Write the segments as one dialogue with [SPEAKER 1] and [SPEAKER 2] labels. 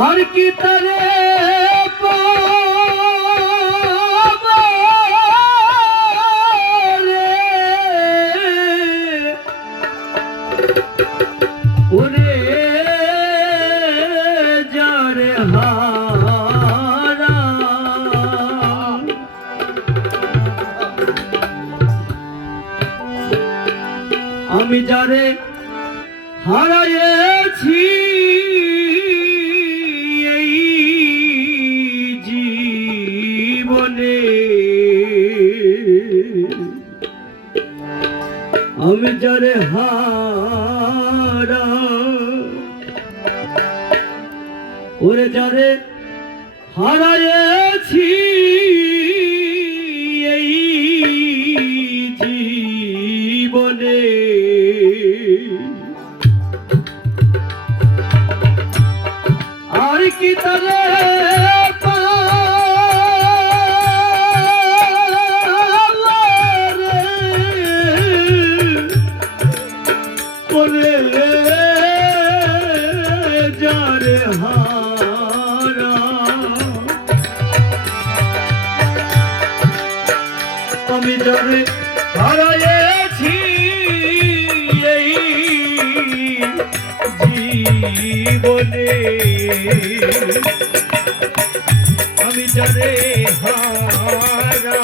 [SPEAKER 1] আর কি তারে? ওরে যারে হারা আমি যারে হারাইছি আমি যারে হারা। ওরে যারে হারাইছি আমি যারে হারাইছি এই জীবনে। আমি যারে হারা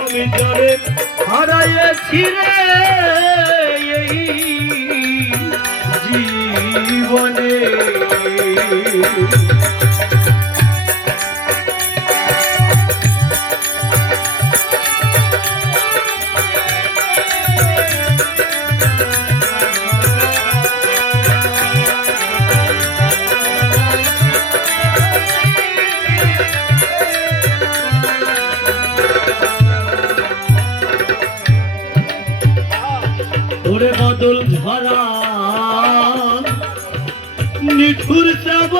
[SPEAKER 1] আমি যারে হারাইছি ওরে বদল ধরা। নিঠুর যাব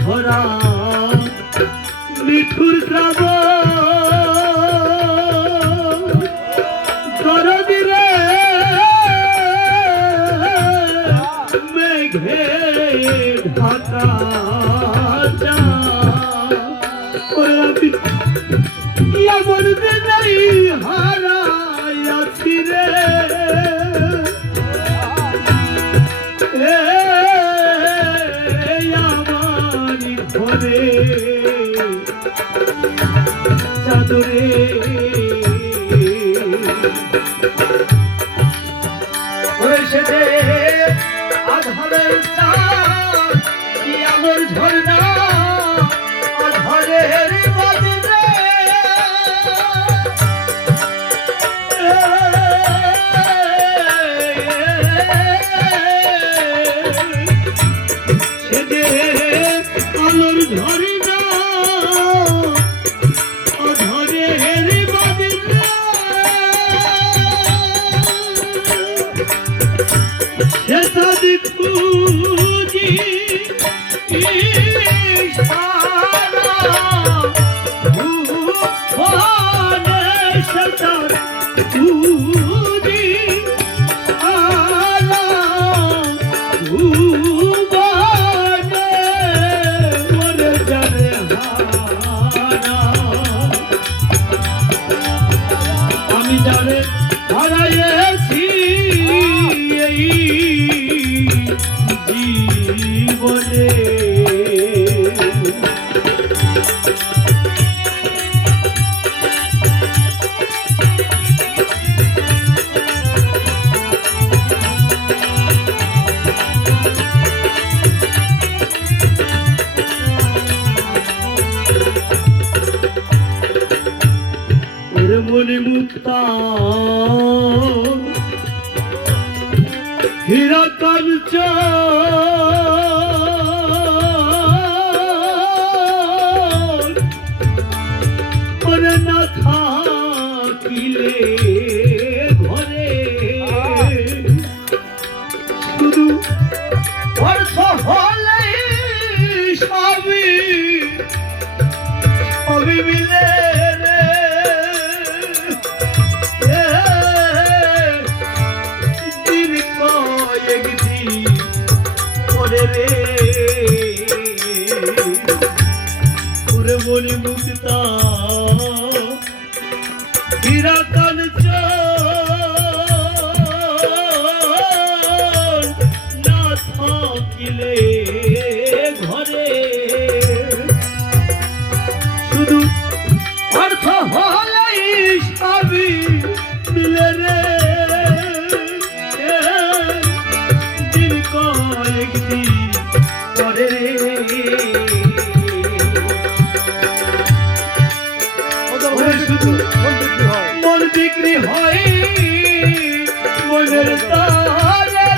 [SPEAKER 1] বদল চাদরে। যে আধারের চাঁদ, কি আমার ঝর্ণা আধারের বাজরে thank you একদিন করে মন
[SPEAKER 2] বিক্রি হয়।
[SPEAKER 1] মনের তাহলে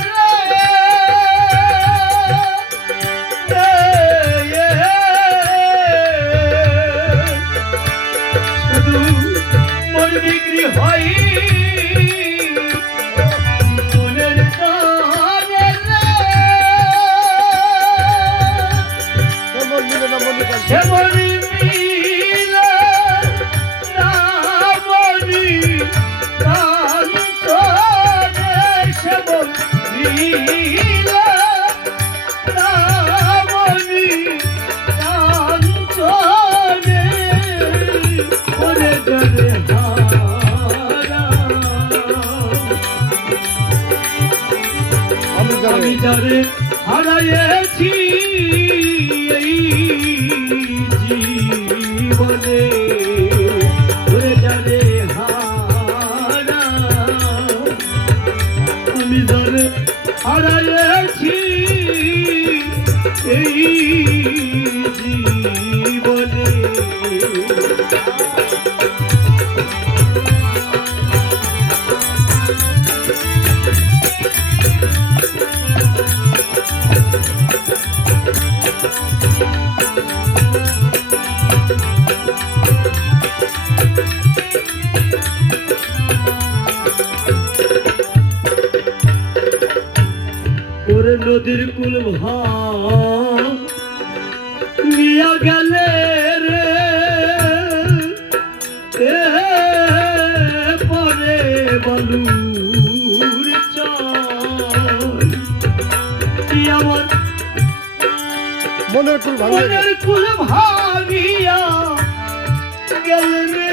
[SPEAKER 1] শুধু মন হয়।
[SPEAKER 2] আমি
[SPEAKER 1] যারে হারাইয়েছি এই জীবনে যারে হারা আমি যারে হারাইয়েছি এই নদীর কুল ভিয়া গেলে পরে বলু
[SPEAKER 2] মনের কুল
[SPEAKER 1] ভাঙিয়া গেল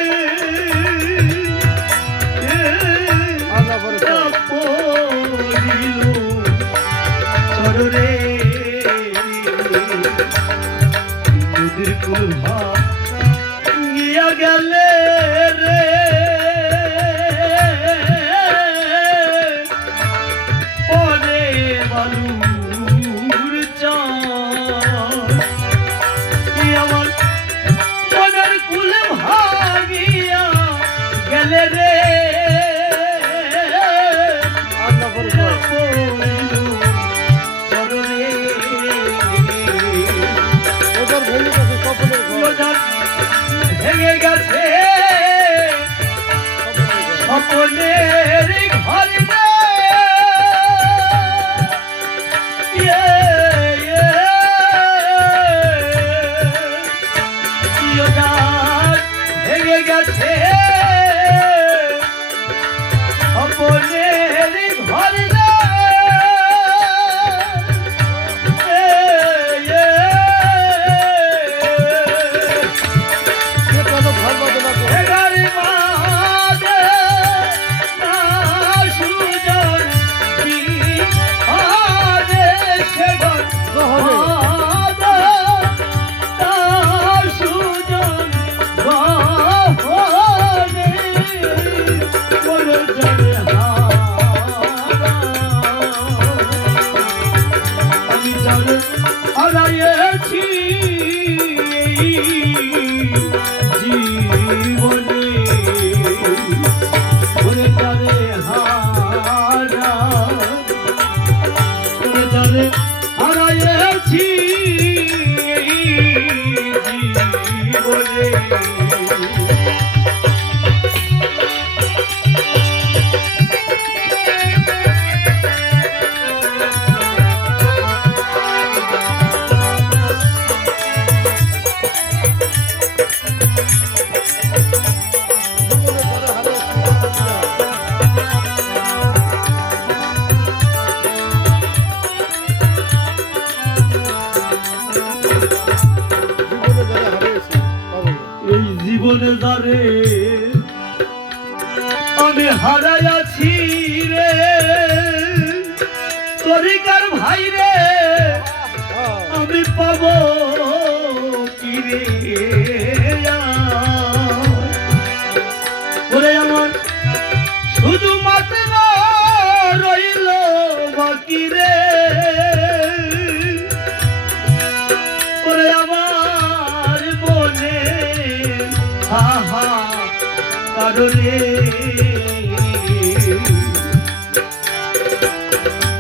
[SPEAKER 2] कोई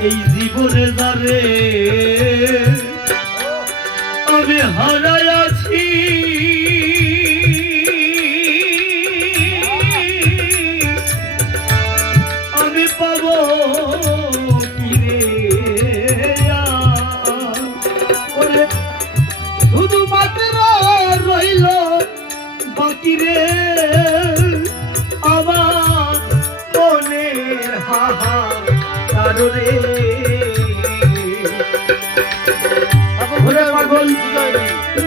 [SPEAKER 1] এই জীবনে দারে আমি হারাই
[SPEAKER 2] আছি।
[SPEAKER 1] আমি পাব শুধুমাত্র রইল বাকি রে। আমার মনের হাহা কারণে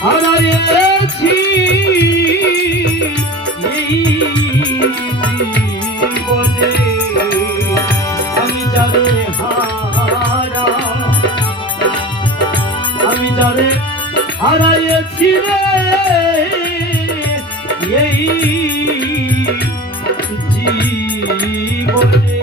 [SPEAKER 1] হারাইছি বলে আমি যারে হারা আমি যারে হারাইছি রে এই জীবনে